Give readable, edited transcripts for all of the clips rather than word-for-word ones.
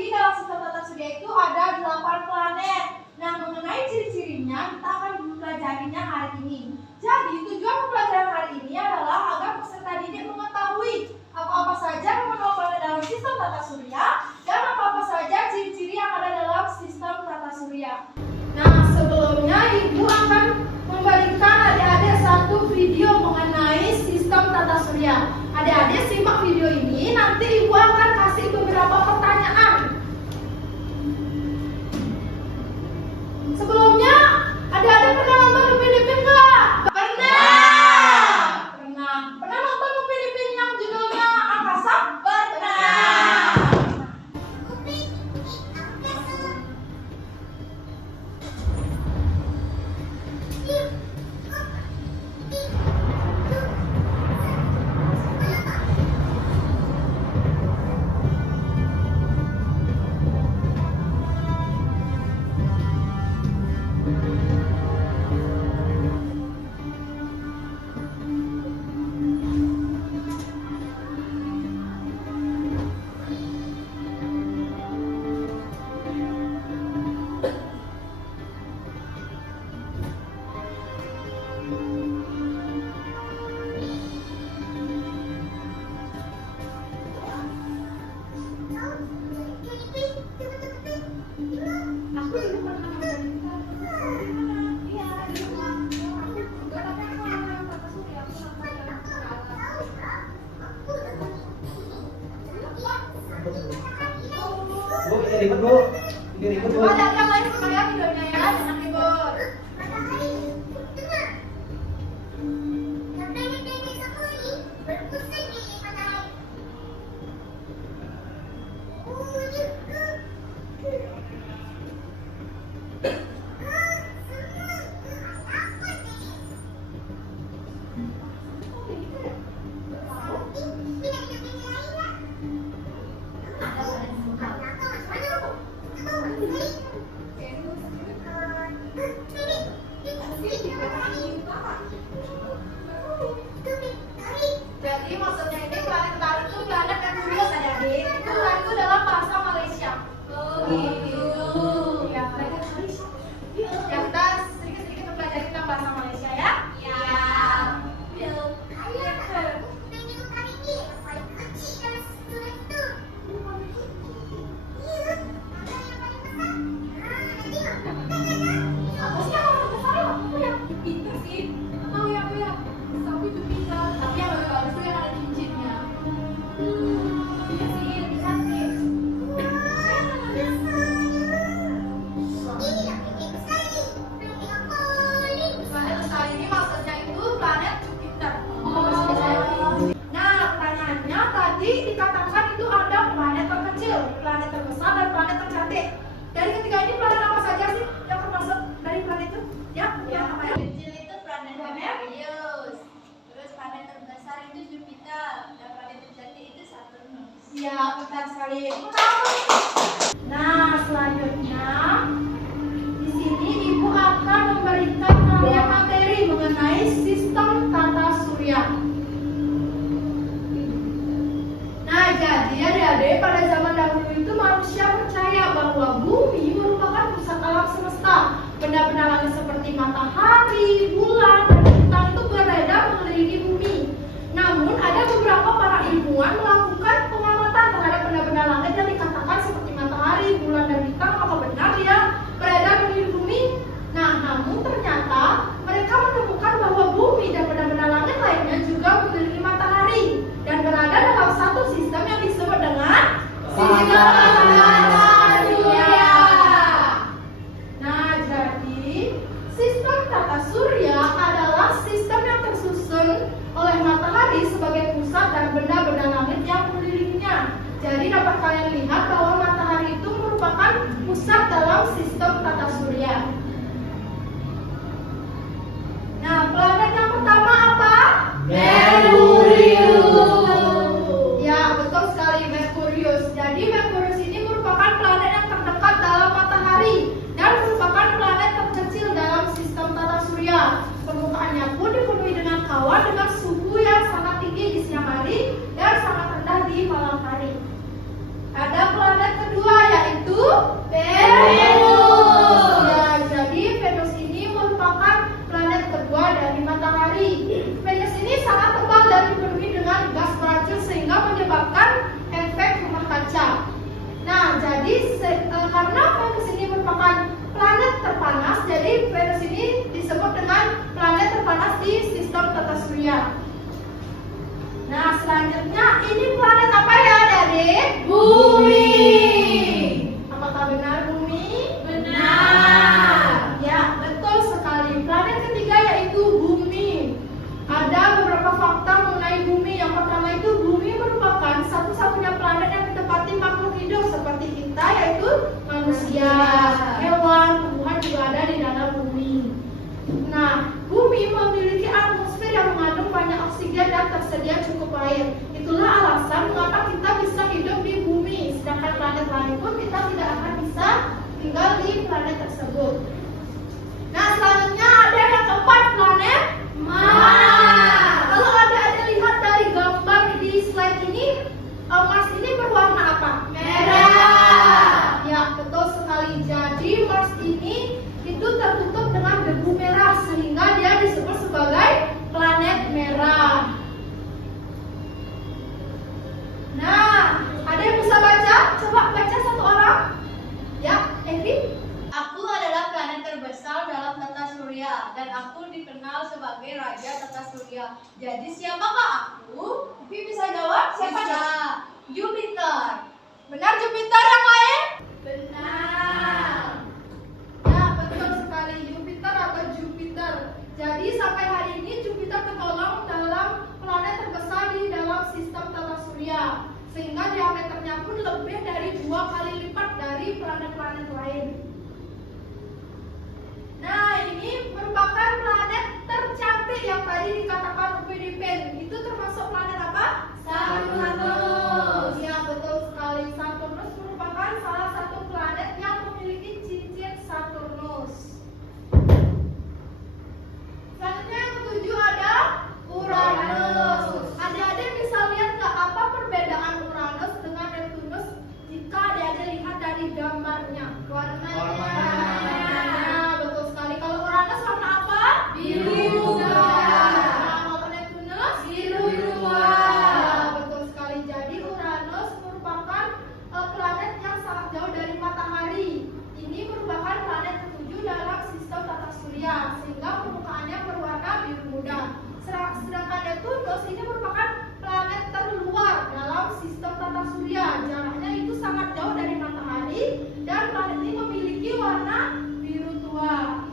Jadi dalam sistem tata surya itu ada 8 planet. Nah, mengenai ciri-cirinya kita akan mempelajarinya hari ini. Jadi tujuan pembelajaran hari ini adalah agar peserta didik mengetahui apa-apa saja nama planet dalam sistem tata surya dan apa-apa saja ciri-ciri yang ada dalam sistem tata surya. Nah, sebelumnya Ibu akan memberikan adik-adik satu video mengenai sistem tata surya. Adik-adik simak video ini, nanti Ibu akan kasih beberapa pertanyaan. Sebelumnya, adik-adik pernah nonton Upin Ipin nggak? Pernah. Pernah nonton Upin Ipin yang judulnya Angkasa? Pernah. Ribet Bu, ini ribet Bu. Ada yang lain supaya videonya ya, jangan ribet. Jadi maksudnya ini planet Taru itu planet Merkurius adik-adik. Itu dalam bahasa Malaysia. Oh gitu. Ya, planet Malaysia. Ya, kita sedikit-sedikit mempelajari tentang bahasa Malaysia ya. Iya. Dikatakan itu ada planet terkecil, planet terbesar, dan planet tercantik. Dari ketiga ini planet apa saja sih yang termasuk dari planet itu? Ya, apa ya? Kecil itu planet Merkurius, terus planet terbesar itu Jupiter, dan planet tercantik itu Saturnus. Ya, benar sekali. Nah, selanjutnya di sini Ibu akan memberikan kalian materi mengenai sistem tata surya. Nah, jadi adik-adik, pada zaman dahulu itu manusia percaya bahwa bumi merupakan pusat alam semesta. Benda-benda langit seperti matahari, bulan, dan bintang itu beredar mengelilingi bumi. Namun, ada beberapa para ilmuwan melakukan pengamatan terhadap benda-benda langit yang dikatakan seperti matahari, bulan, dan bintang. Apakah benar dia beredar mengelilingi bumi? Nah, namun ternyata mereka menemukan bahwa bumi dan benda-benda langit lainnya juga mengelilingi matahari dan berada dalam satu sistem yang disebut dengan sistem tata surya. Nah, jadi sistem tata surya adalah sistem yang tersusun oleh matahari sebagai pusat dan benda-benda langit yang mengelilinginya. karena Venus ini merupakan planet terpanas, jadi Venus ini disebut dengan planet terpanas di sistem tata surya. Nah, selanjutnya ini planet apa ya, Adik? Bumi. Apakah benar Bumi? Benar. Ya, betul sekali. Planet ketiga yaitu Bumi. Ada beberapa fakta mengenai Bumi. Yang pertama itu Bumi merupakan satu-satunya planet yang ditempati makhluk hidup seperti kita, yaitu manusia, hewan, tumbuhan juga ada di dalam Bumi. Nah, Bumi memiliki atmosfer yang mengandung banyak oksigen dan tersedia cukup air. Itulah alasan mengapa kita bisa hidup di Bumi, sedangkan planet lain pun kita tidak akan bisa tinggal di planet tersebut. Nah, selanjutnya ada yang keempat, planet Mars. Kalau ada lihat dari gambar di slide ini, Mars ini berwarna apa? Merah. Ya, betul sekali. Jadi Mars ini itu tertutup dengan debu merah sehingga dia disebut sebagai planet merah. Nah, ada yang bisa baca? Coba baca satu orang. Ya, Evi. Aku adalah planet terbesar dalam tata surya dan aku dikenal sebagai raja tata surya. Jadi siapakah aku? Evi bisa jawab? Siapa? Bisa. Jupiter. Benar Jupiter yang lain? Benar. Ya, betul sekali. Jupiter atau Jupiter. Jadi sampai hari ini Jupiter tergolong dalam planet terbesar di dalam sistem tata surya. Sehingga diameternya pun lebih dari 2 kali lipat dari planet-planet lain. Nah, ini merupakan planet tercantik yang tadi dikatakan Upidipin. Itu termasuk planet apa? Saturnus. Ya, betul sekali. Saturnus merupakan salah satu planet yang memiliki cincin Saturnus. Selanjutnya yang ketujuh ada Uranus. Adik-adik bisa lihat nggak apa perbedaan Uranus dengan Neptunus jika adik-adik lihat dari gambarnya? Warnanya. Nah, betul sekali. Kalau Uranus warna apa? Biru juga. Nah, kalau Neptunus? Biru juga. Nah, betul sekali. Jadi Uranus merupakan planet yang sangat jauh dari matahari. Ini merupakan planet ketujuh dalam sistem tata surya, sehingga permukaannya berwarna biru muda. Sedangkan Neptunus ini merupakan planet terluar dalam sistem tata surya. Jaraknya itu sangat jauh dari matahari dan planet ini memiliki warna biru tua.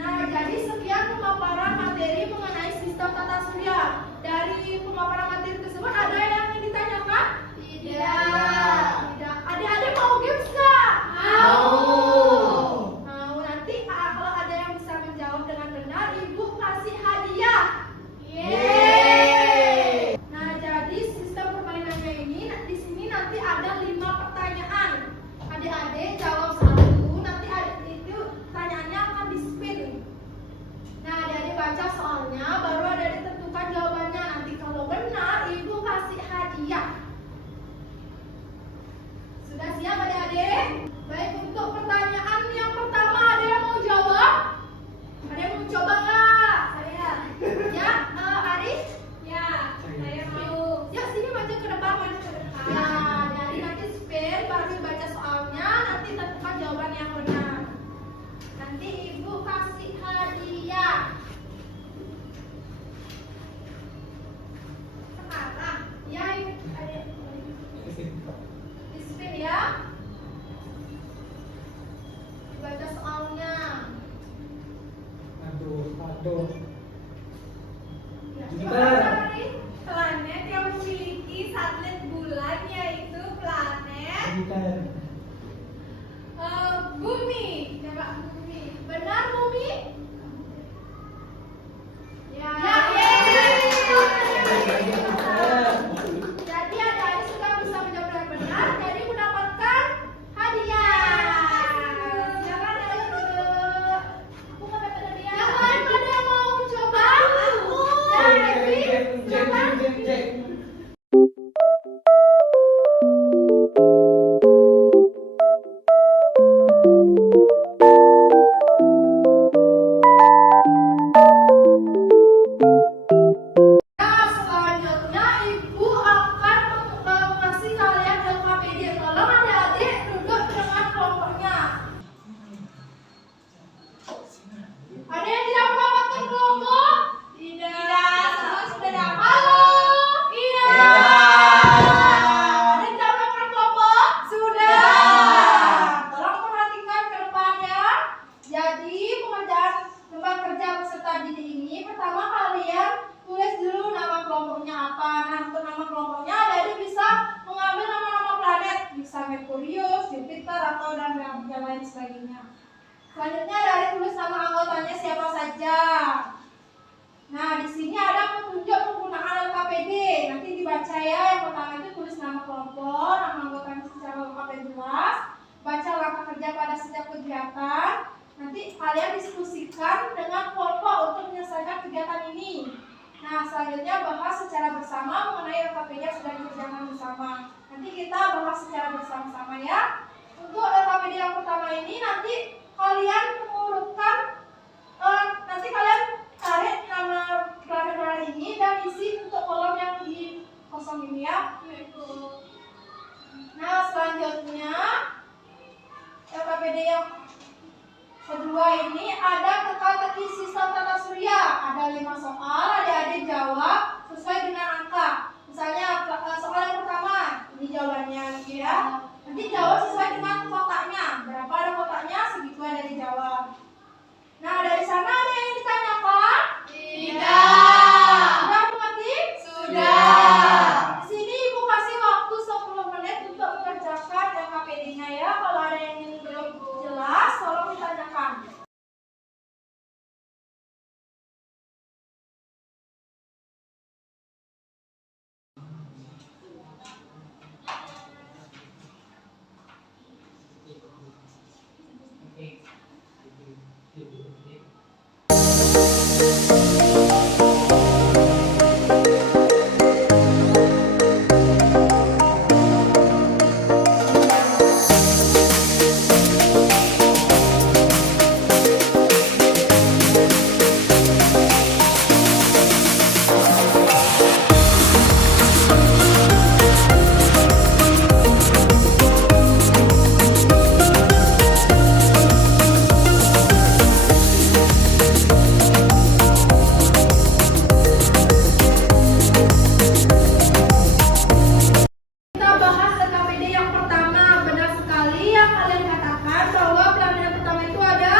Nah, jadi sekian pemaparan materi mengenai sistem tata surya. Dari pemaparan materi tersebut ada yang ingin ditanyakan? Tidak. Adik-adik mau games nggak? Mau. Nanti kalau ada yang bisa menjawab dengan benar, Ibu kasih hadiah. Yeay. Nah, jadi sistem permainannya ini di sini nanti ada 5 pertanyaan. Adik-adik jawab satu, nanti itu pertanyaannya akan di-spin. Nah, adik-adik baca soalnya, baru adik-adik tentukan jawabannya. Nanti kalau benar, Ibu kasih hadiah. Sudah siap adik-adik? Baik, untuk pertanyaan yang pertama ada yang mau jawab? Ada yang mau coba nggak? Saya. Ya, Aris? Ya, saya mau. Ya, sini maju ke depan, maju ke depan. Ya, jadi nanti spin, baru baca soalnya, nanti tentukan jawaban yang benar. Nanti Ibu kasih hadiah. Sekarang, ya, adik. Di-spin ya. Baca soalnya. Aduh. Ya, Jupiter. Planet yang memiliki satelit bulan yaitu planet Jupiter. Bumi. Coba Bumi. Benar Bumi? Ya. Jadi adik-adik sudah bisa menjawab dengan benar, jadi mendapatkan hadiah. Silakan adik-adik. Aku nggak dapat hadiah. Yang lain ada yang mau coba? Aku. Ya, Evi. Silakan. Venus, Jupiter, atau dan lain sebagainya. Selanjutnya dari tulis nama anggotanya siapa saja. Nah, di sini ada petunjuk penggunaan LKPD. Nanti dibaca ya. Yang pertama itu tulis nama kelompok, nama anggotanya secara lengkap dan jelas. Baca langkah kerja pada setiap kegiatan. Nanti kalian diskusikan dengan kelompok untuk menyelesaikan kegiatan ini. Nah, selanjutnya bahas secara bersama mengenai LKPD yang sudah dikerjakan bersama. Nanti kita bahas secara bersama-sama ya. Untuk LKPD yang pertama ini nanti kalian mengurutkan, nanti kalian tarik nama planet-planet ini dan isi untuk kolom yang di kosong ini ya. Nah, selanjutnya LKPD yang kedua ini ada teka-teki sistem tata surya. Ada 5 soal, adik-adik jawab sesuai dengan angka. Misalnya soal yang pertama, ini jawabannya ya. Nanti jawab sesuai dengan kotaknya. Berapa ada kotaknya, segitu ada dijawab. Nah, dari sana ada yang ditanyakan? Tidak. Sudah mengerti? Sudah. Di sini Ibu kasih waktu 10 menit untuk mengerjakan LKPD-nya ya. Kalau ada yang belum jelas, tolong ditanyakan. Kita bahas LKPD yang pertama. Benar sekali yang kalian katakan bahwa planet yang pertama itu ada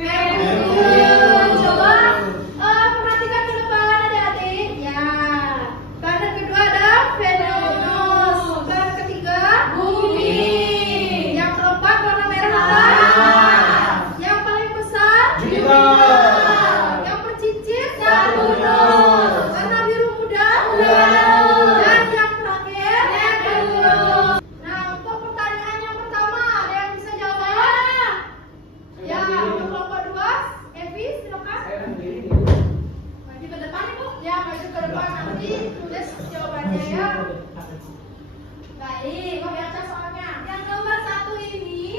Merkurius. Coba perhatikan ke depan adik-adik. Ya. Planet kedua ada Venus. Planet ketiga Bumi. Yang keempat warna merah apa? Yang paling besar Jupiter. Yang percincin Saturnus. Warna biru muda dan yang terakhir Neptunus. Nah, untuk pertanyaan yang pertama ada yang bisa jawab? Ya, untuk kelompok 2, Evi silakan. Saya sendiri. Maju ke depan Ibu. Ya, maju ke depan nanti tulis jawabannya ya. Baik, mau baca soalnya. Yang nomor 1 ini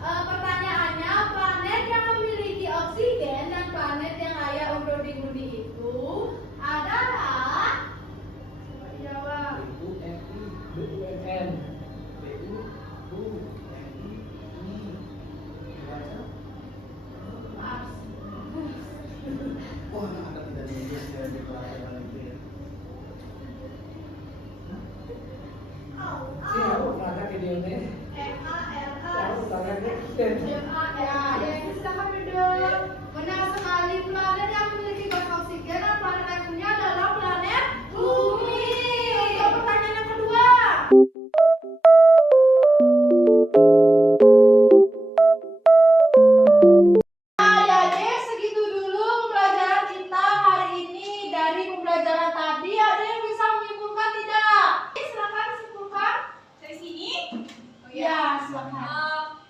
pertanyaannya, planet yang memiliki oksigen dan planet yang layak untuk dihuni itu adalah, coba dijawab. BUMN. Mars. Wah, ada tidak Inggris ya di pelajaran itu ya. Siapa pelajar videonya? Siapa pelajarnya? Silakan duduk. Benar sekali, planet yang memiliki gas oksigen dan planet lainnya adalah planet Bumi. Untuk pertanyaan yang kedua. Adik-adik, segitu dulu pembelajaran kita hari ini. Dari pembelajaran tadi, ada yang bisa menyimpulkan tidak? Silakan simpulkan. Dari sini, Ya, silakan.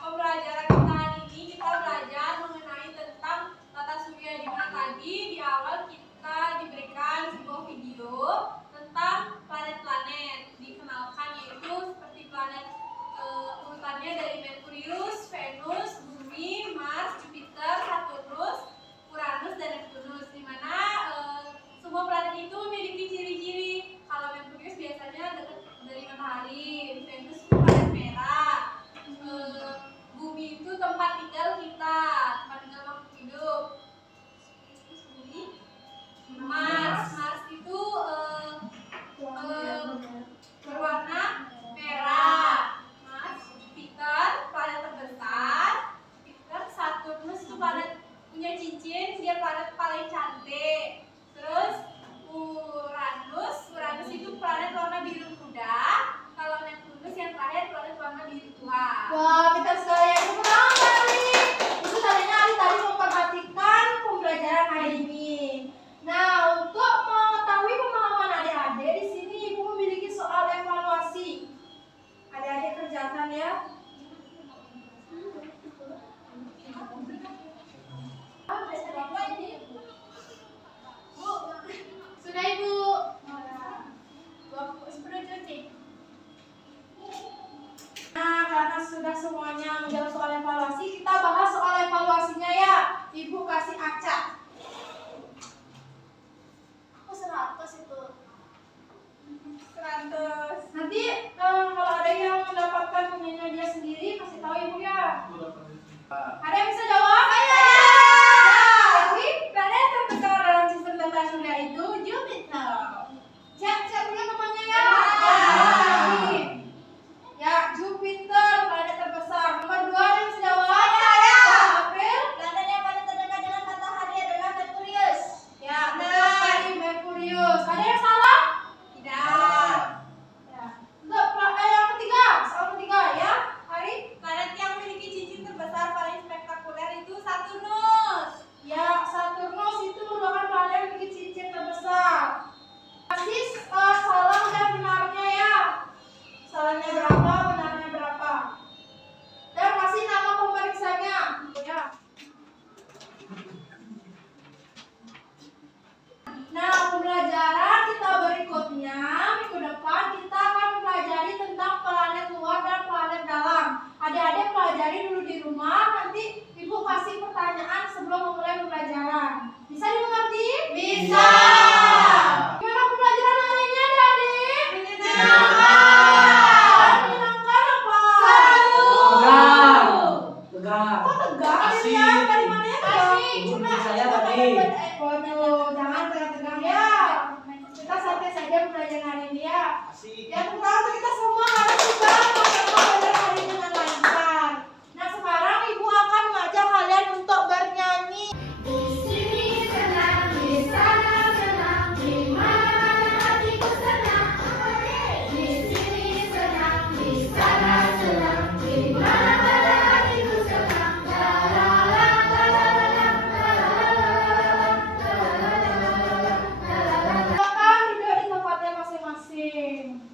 pembelajaran kita hari ini kita belajar mengenai tentang tata surya, di mana tadi di awal kita diberikan sebuah video tentang planet-planet dikenalkan, yaitu seperti planet urutannya dari Merkurius, Venus, Bumi, Mars, Jupiter, Saturnus, Uranus, dan Neptunus, di mana semua planet itu memiliki ciri-ciri. Kalau Merkurius biasanya dekat dari matahari, Venus itu planet merah, Bumi itu tempat tinggal kita, tempat tinggal makhluk hidup. Mars itu berwarna merah. Mars Wah, kita sekalian tepuk tangan kali. Itu tadinya Ali tadi memperhatikan pembelajaran hari ini. Nah, untuk mengetahui pemahaman adik-adik di sini Ibu memiliki soal evaluasi. Adik-adik kerjakan ya. Sudah Ibu. Nah, karena sudah semuanya menjawab soal evaluasi, kita bahas soal evaluasinya ya. Ibu kasih acak. Aku 100 itu. 100. Nanti kalau ada yang mendapatkan punyanya dia sendiri, kasih tahu Ibu ya. Ada yang bisa jawab? Saya. Tapi planet terbesar dalam sistem tata surya itu Jupiter. Siap punya temannya ya. Ya, Jupiter planet terbesar. Nomor 2 ada yang bisa jawab? Saya. April. Planet yang paling terdekat dengan matahari adalah Merkurius. Ya, betul sekali Merkurius. Ada yang salah? Tidak. Ya. Untuk yang ketiga, soal ketiga ya. Hari? Planet yang memiliki cincin terbesar paling spektakuler itu Saturnus. Ya, Saturnus itu merupakan planet yang memiliki cincin terbesar. Masih salah dan benarnya ya. Salahnya berapa, benarnya berapa. Dan masih nama pemeriksanya. Ya. Nah, pembelajaran kita berikutnya, minggu depan kita akan mempelajari tentang planet luar dan planet dalam. Adik-adik pelajari dulu di rumah, nanti Ibu kasih pertanyaan sebelum memulai pembelajaran. Bisa dimengerti? Bisa. Gimana pembelajaran hari ini adik-adik? Menyenangkan. Menyenangkan apa? Tegang. Kok tegang? Asik. Ya, dari mana ya tegang? Ibu saya tadi. Waduh, jangan tegang-tegang ya. Kita santai saja pembelajaran hari ini ya. Asik. Yang pertama kita semua harus juga melakukan pembelajaran hari ini dengan lancar. Nah, sekarang Ibu akan mengajak kalian untuk bernyanyi. Di sini senang, di sana senang, di mana hatiku senang. Di sini senang, di sana senang, di mana hatiku senang. La la la la la la la la. Silakan duduk di tempatnya masing-masing.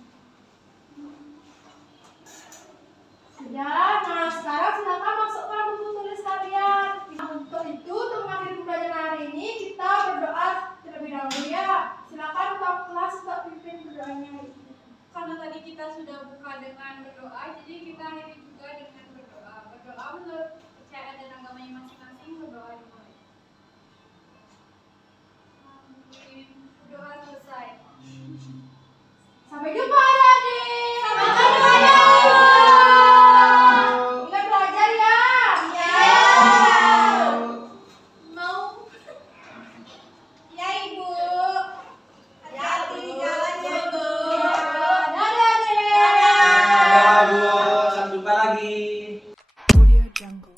Sudah, nah sekarang silakan masukkan buku tulis kalian. Nah, untuk itu, untuk mengakhiri pembelajaran hari ini, kita berdoa terlebih dahulu ya. Silakan Pak kelas untuk pimpin berdoanya. Karena tadi kita sudah buka dengan berdoa, jadi kita akhiri juga dengan berdoa. Berdoa menurut kepercayaan dan agamanya masing-masing, berdoa dimulai. Amin. Doa selesai. Sampai jumpa adik-adik. Sampai jumpa ya. Ingat belajar ya. Mau? Ya Ibu. Hati-hati di jalan ya Bu. Dadah adik. Dadah, Bu. Sampai jumpa lagi. Audio Jungle.